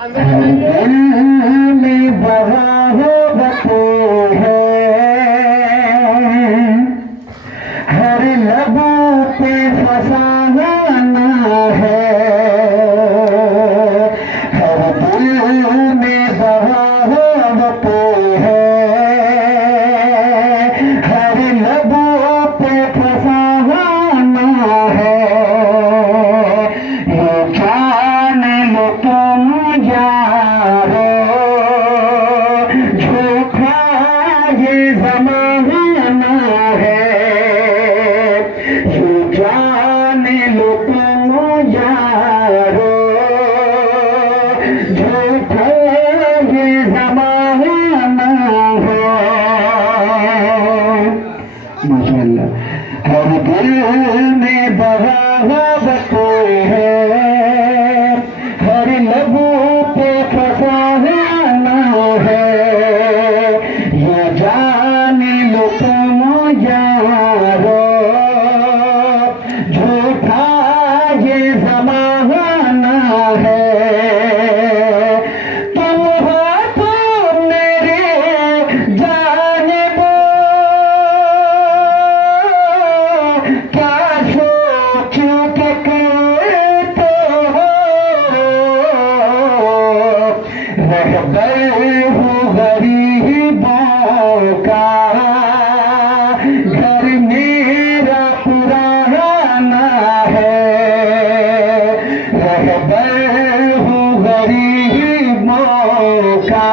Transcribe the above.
दिल में बहा हो बतो है, हर लबों पे फसाना है, हर दिल में बहा हो बतो है, हर लबों पे फसाना है। ये जान लो तुम यारो, झूठा ये ज़माना है। ये जान लो तुम यारो, झूठा ये ज़माना है। माशाअल्लाह। हर दिल में बगावत है, हर लबों पे फसाना है। ये जान लो तुम यारो, झूठा ये ज़माना है। तुम हो तो मेरे जानिबो, क्या सोच के कहते हो। रहबर हूँ गरीबों का, घर मेरा पुराना है। रहबर हूँ गरीबों का,